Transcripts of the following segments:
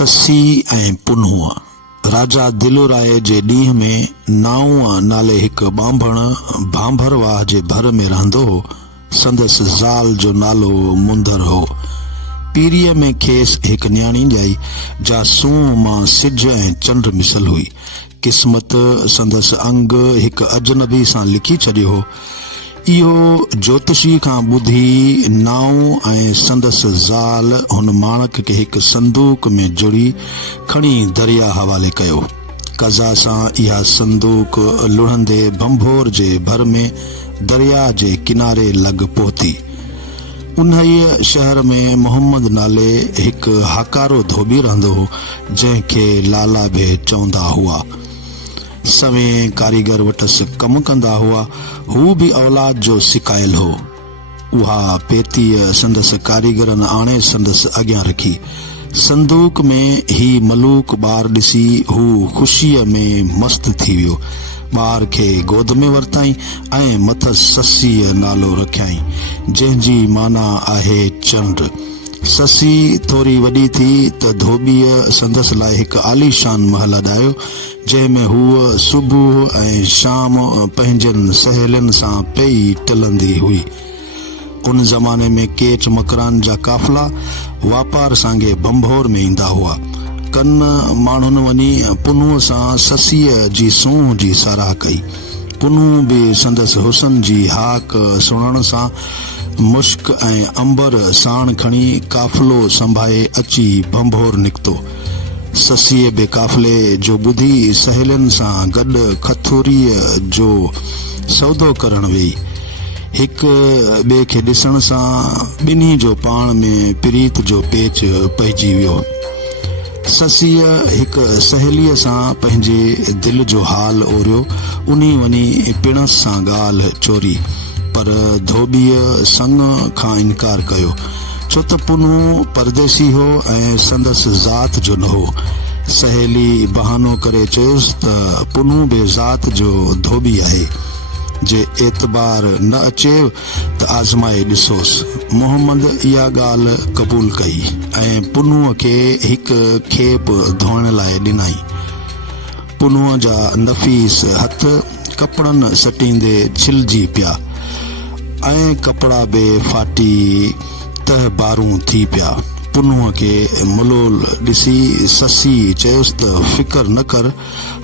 ससी ऐं पुनूअ। राजा दिलुराय जे ॾींहं में नाऊअ नाले हिकु ॿांभण भांभरवाह जे भर में रहंदो हो। संदसि ज़ाल जो नालो मुंदर हो। पीरीअ में खेसि हिकु न्याणी ॼाई जा सूंह मां सिज ऐं चंड मिसल हुई। क़िस्मत संदसि अंग हिकु अजनबी सां लिखी छॾियो हो। इहो ज्योतिषी खां ॿुधी नाऊ ऐं संदसि ज़ाल हुन माणक खे हिकु संदूक में जुड़ी खणी दरिया हवाले कयो। कज़ा सां इहा संदूक लुढ़ंदे भंभोर जे भर में दरिया जे किनारे लॻ पहुती। उन्हीअ शहर में मोहम्मद नाले हिकु हाकारो धोबी रहंदो हो, जंहिंखे लाला बि चवंदा हुआ। सवें कारीगर वटसि कमु कंदा हुआ। हू बि औलाद जो सिकायल हो। उहा पेतीअ संदसि कारीगरनि आणे संदसि अॻियां रखी। संदूक में ही मलूक ॿार ॾिसी हू ख़ुशीअ में मस्त थी वियो। ॿार खे गोद में वरिताई ऐं मथसि ससीअ नालो रखियाई, जंहिंजी माना आहे चंड। ससी थोरी वॾी थी त धोबीअ संदसि लाइ हिकु आलीशान महल अॾायो, जंहिंमें हूअ सुबुह ऐं शाम पंहिंजनि सहेलियुनि सां पेई टलंदी हुई। उन ज़माने में केच मकरान जा काफ़िला वापार सांगे भंभोर में ईंदा हुआ। कन माण्हुनि वञी पुनूअ सां ससीअ जी सूंह जी साराह कई। पुनू बि संदसि हुसन जी हाक सुणण सां मुश्क ऐं अंबर साण खणी काफ़िलो संभाए अची भंभोर निकितो। ससीअ बि काफ़िले जो ॿुधी सहेलियुनि सां गॾु खथूरीअ जो सौदो करण वेई। हिकु ॿिए खे ॾिसण सां ॿिन्ही जो पाण में प्रीत जो पेच पइजी वियो। ससीअ हिकु सहेलीअ सां पंहिंजे दिलि जो हाल ओरियो। उन्ही वञी पिणस सां ॻाल्हि चोरी, पर धोबीअ संग खां इनकार कयो, छो त पुनू परदेसी हो ऐं संदसि ज़ात जो न हो। सहेली बहानो करे चयुसि त पुनू बि ज़ात जो धोबी आहे। जे एतबार न अचे त आज़माए ॾिसोसि। मोहम्मद इहा ॻाल्हि क़बूल कई ऐं पुनूअ खे हिकु खेप धोइण लाइ ॾिनई। पुनूअ जा नफ़ीस हथ कपिड़नि सटींदे छिलजी पिया ऐं कपिड़ा बि फाटी तह बारूं थी पिया। पुनूअ खे मुलोल ॾिसी ससी चयुसि त फ़िकर न कर,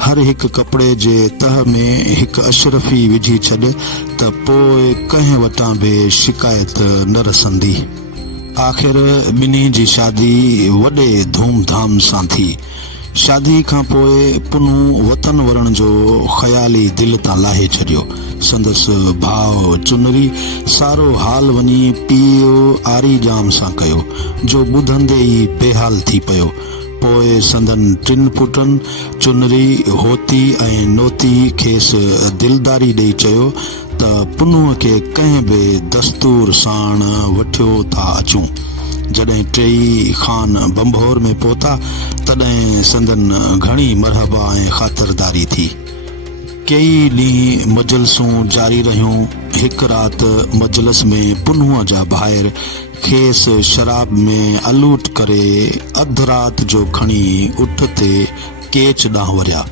हर हिकु कपिड़े जे तह में हिकु अशरफी विझी छॾ त पोइ कंहिं वटां बि शिकायत न रसंदी। आख़िर ॿिन्ही जी शादी वॾे धूमधाम सां थी। शादी खां पोइ पुनू वतन वरण जो ख़याली दिलि तां लाहे छॾियो। संदसि भाउ चुनरी सारो हाल वञी पीउ आरी जाम सां कयो, जो ॿुधंदे ई बेहाल थी पियो। पोइ संदन टिन पुटनि चुनरी, होती ऐं नोती खेसि दिलदारी ॾेई चयो त पुनूअ खे कंहिं बि दस्तूर साण वठियो था अचूं। जॾहिं टई ख़ान बंभोर में पहुता तॾहिं संदन घणी मरहबा ऐं ख़ातिरदारी थी। कई ॾींहं मजलसूं जारी रहियूं। हिकु राति मजलस में पुनूअ जा भाइर खेसि शराब में अलूट करे अधु राति जो खणी उठ ते केच ॾांहुं वरिया।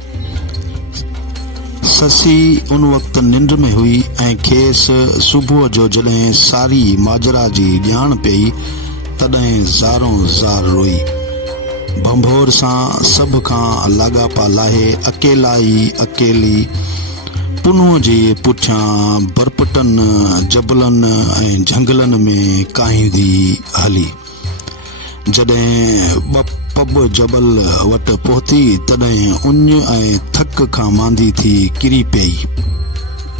ससी उन वक़्तु निंड में हुई ऐं खेसि सुबुह जो जॾहिं सारी माजरा जी ॼाण पई तॾहिं ज़ारों ज़ार रोई। भंभोर सां सभ खां लाॻापा लाहे अकेली पुनूअ जे पुठियां बरपटनि जबलनि ऐं झंगलनि में काहींदी हली। जॾहिं पब जबल वटि पहुती तॾहिं उञ ऐं थक खां मांदी थी किरी पई।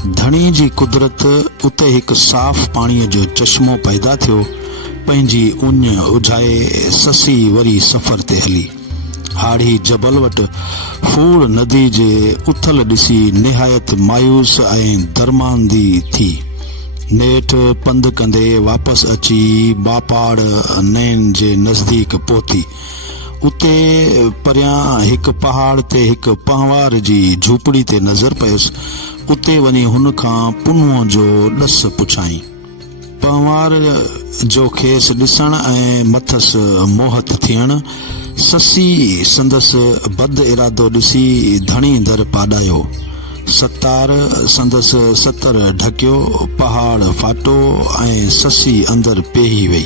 धणी जी कुदरत उते हिकु साफ़ पाणीअ जो चश्मो पैदा थियो। पंहिंजी उञ उझाए ससी वरी सफ़र ते हली। हाड़ी जबल वटि फूड़ नदी जे उथल ॾिसी निहायत मायूस ऐं दरमांदी थी। नेठि पंधु कंदे वापसि अची बापाड़ नैन जे नज़दीक पहुती। उते परियां हिकु पहाड़ ते हिकु पहवार जी झूपड़ी ते नज़र पयुसि। उते वञी हुन खां पुनूअ जो ॾस पुछाई। पहवार जो खेसि ॾिसण ऐं मथसि मोहत थियण ससी संदसि बद इरादो ॾिसी धणी दर पाॾायो। सतार संदसि सतर ढकियो, पहाड़ फाटो ऐं ससी अंदर पेही वई।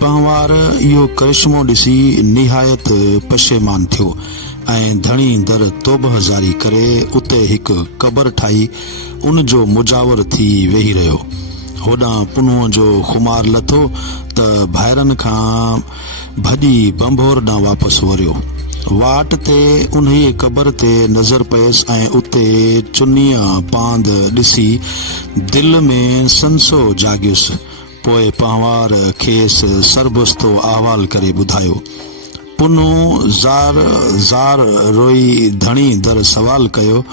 पंहिंवार इहो करिश्मो ॾिसी निहायत पशेमान थियो ऐं धणी दर तोबह जारी करे उते हिकु क़बर ठाही उन जो मुजावर थी वेही रहियो। होॾां पुनुअ जो खुमार लथो त भाइरनि खां भॼी बंभोर ॾांहुं वापसि वरियो। वाट ते उन्हीअ क़बर ते नज़र पयसि ऐं उते चुनीअ पांद ॾिसी दिलि में संसो जाॻियुसि। पोइ पंहिंवार खेसि सरबुस्तो अहवाल करे ॿुधायो। पुनु ज़ार ज़ार रोई धणी दर सवाल कयो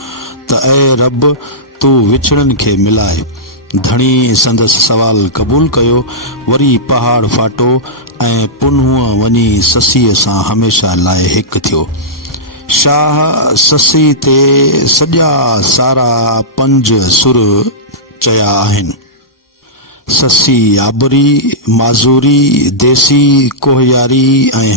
त ऐ रब तूं विछड़नि खे मिलाए। धणी संदसि सवाल क़बूल कयो। वरी पहाड़ फाटो ऐं पुनूअ वञी ससीअ सां हमेशह लाइ हिकु थियो। शाह ससी ते सॼा सारा 5 सुर चया आहिनि। ससी आबरी, माज़ूरी, देसी, कोहियारी ऐं